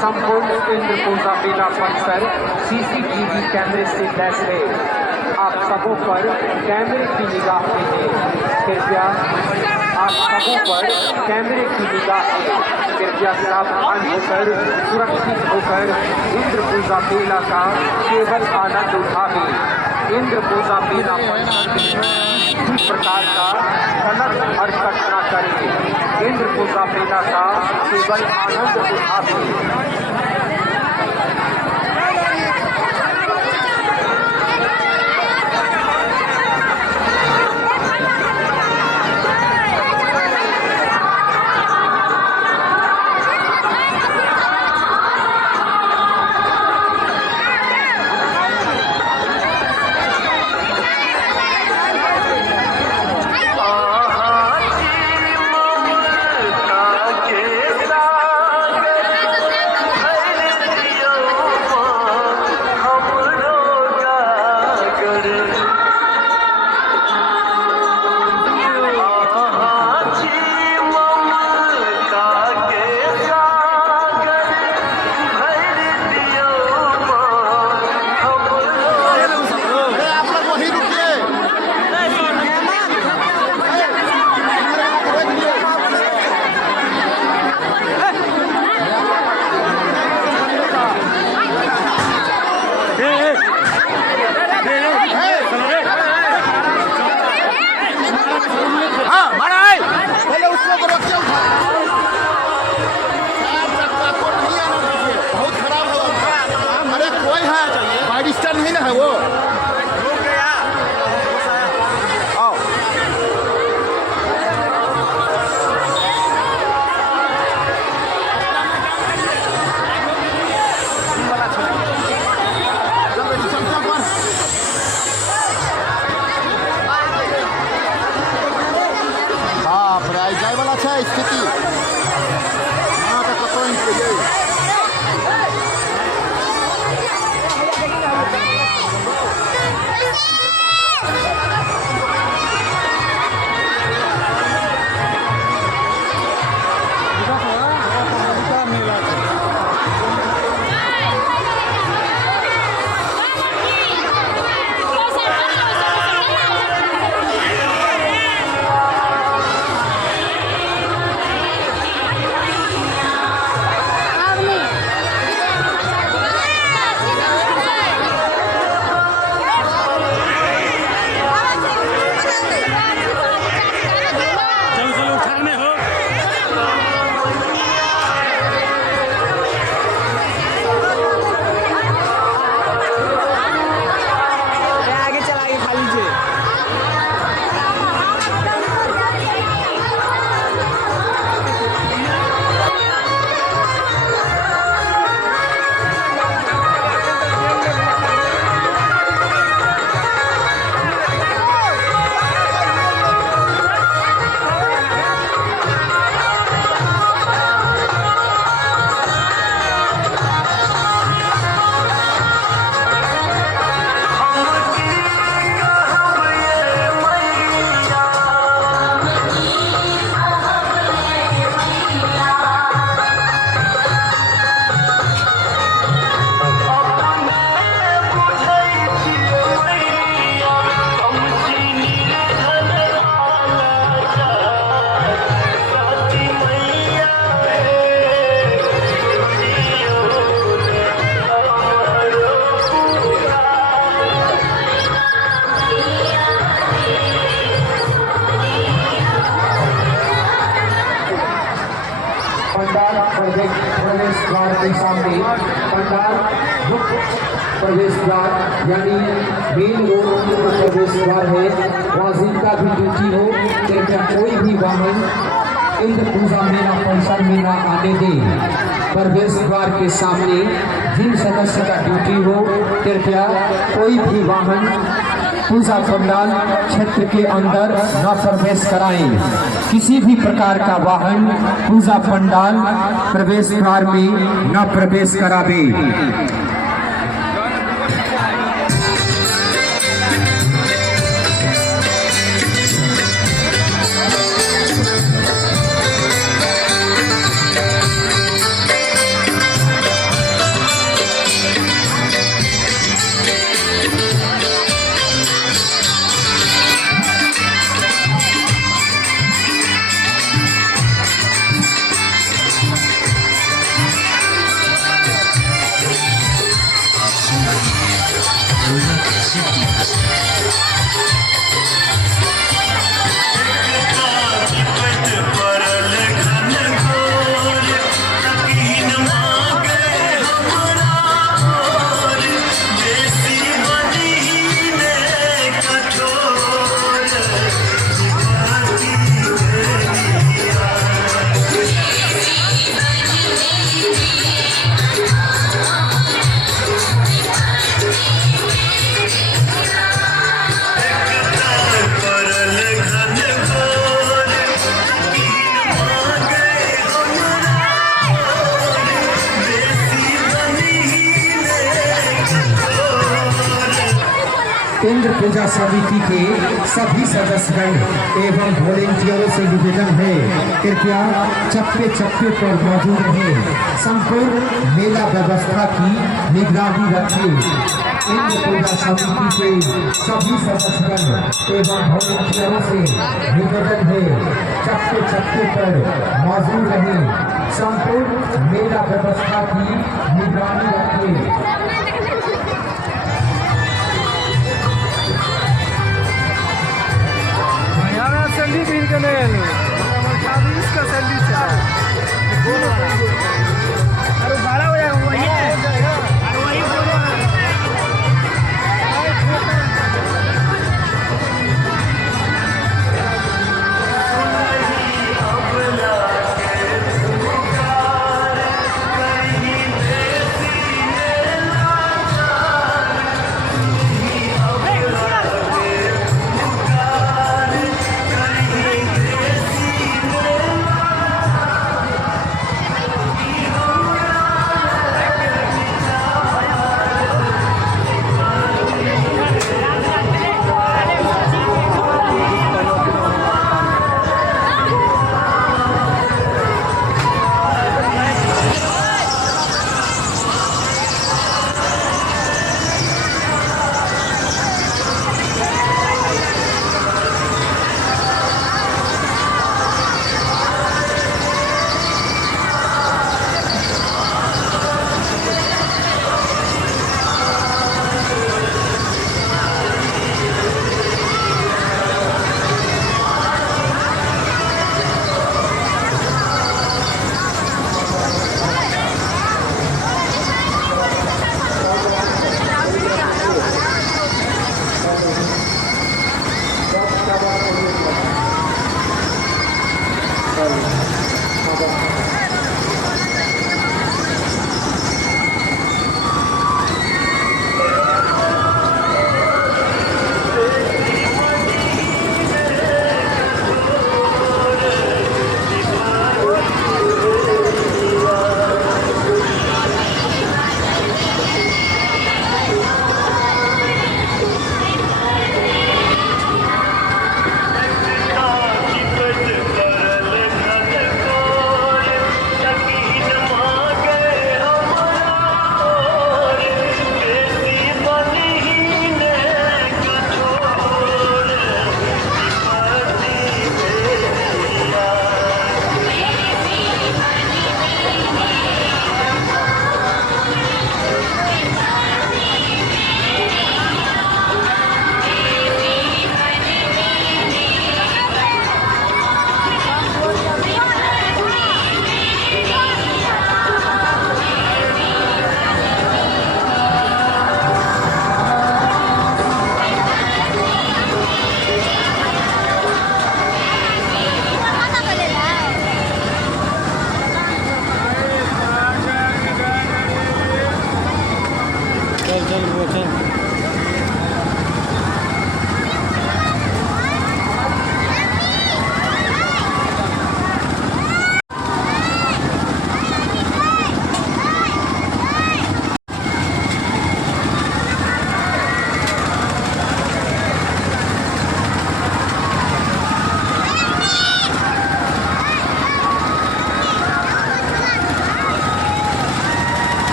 संपूर्ण इंद्र पूजा मेला परिसर सीसीटीवी कैमरे से लैस है। आप सबों पर कैमरे की निगाह है। कृपया आप सबों पर कैमरे की निगाह है। कृपया सावधान होकर सुरक्षित होकर इंद्र पूजा मेला का केवल आनंद उठावे। इंद्र पूजा मेला परिसर में किसी प्रकार का गलत हरकत न करें। इंद्र पूजा मेला का केवल आनंद उठावे। नहीं ना है वो जाए वाला स्थिति प्रवेश द्वार के सामने पंडाल प्रवेश द्वार यानी मेन रोड प्रवेश द्वार है। वाजिब का भी ड्यूटी हो कि कोई भी वाहन इंद्र पूजा मेला परिसर में न आने दे। प्रवेश द्वार के सामने जिन सदस्य का ड्यूटी हो कृपया कोई भी वाहन पूजा पंडाल क्षेत्र के अंदर न प्रवेश कराएं। किसी भी प्रकार का वाहन पूजा पंडाल प्रवेश द्वार में न प्रवेश करावे। केंद्र पूजा समिति के सभी सदस्यगण एवं वॉलेंटियरों से निवेदन है कृपया चप्पे चप्पे पर मौजूद रहें। संपूर्ण मेला व्यवस्था की निगरानी रखें। केंद्र पूजा समिति के सभी सदस्यगण एवं वॉलेंटियरों से निवेदन है चप्पे चप्पे पर मौजूद रहें। संपूर्ण मेला व्यवस्था की निगरानी रखें। सैंडी पहन के ले इसका सैंडी अरे बड़ा हो जाएगा वही है अरे वही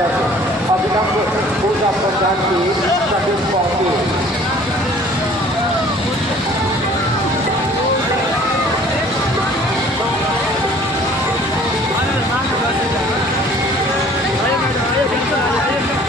तक अविलंब ऊर्जा प्रदान के सटीक मौके Ayo,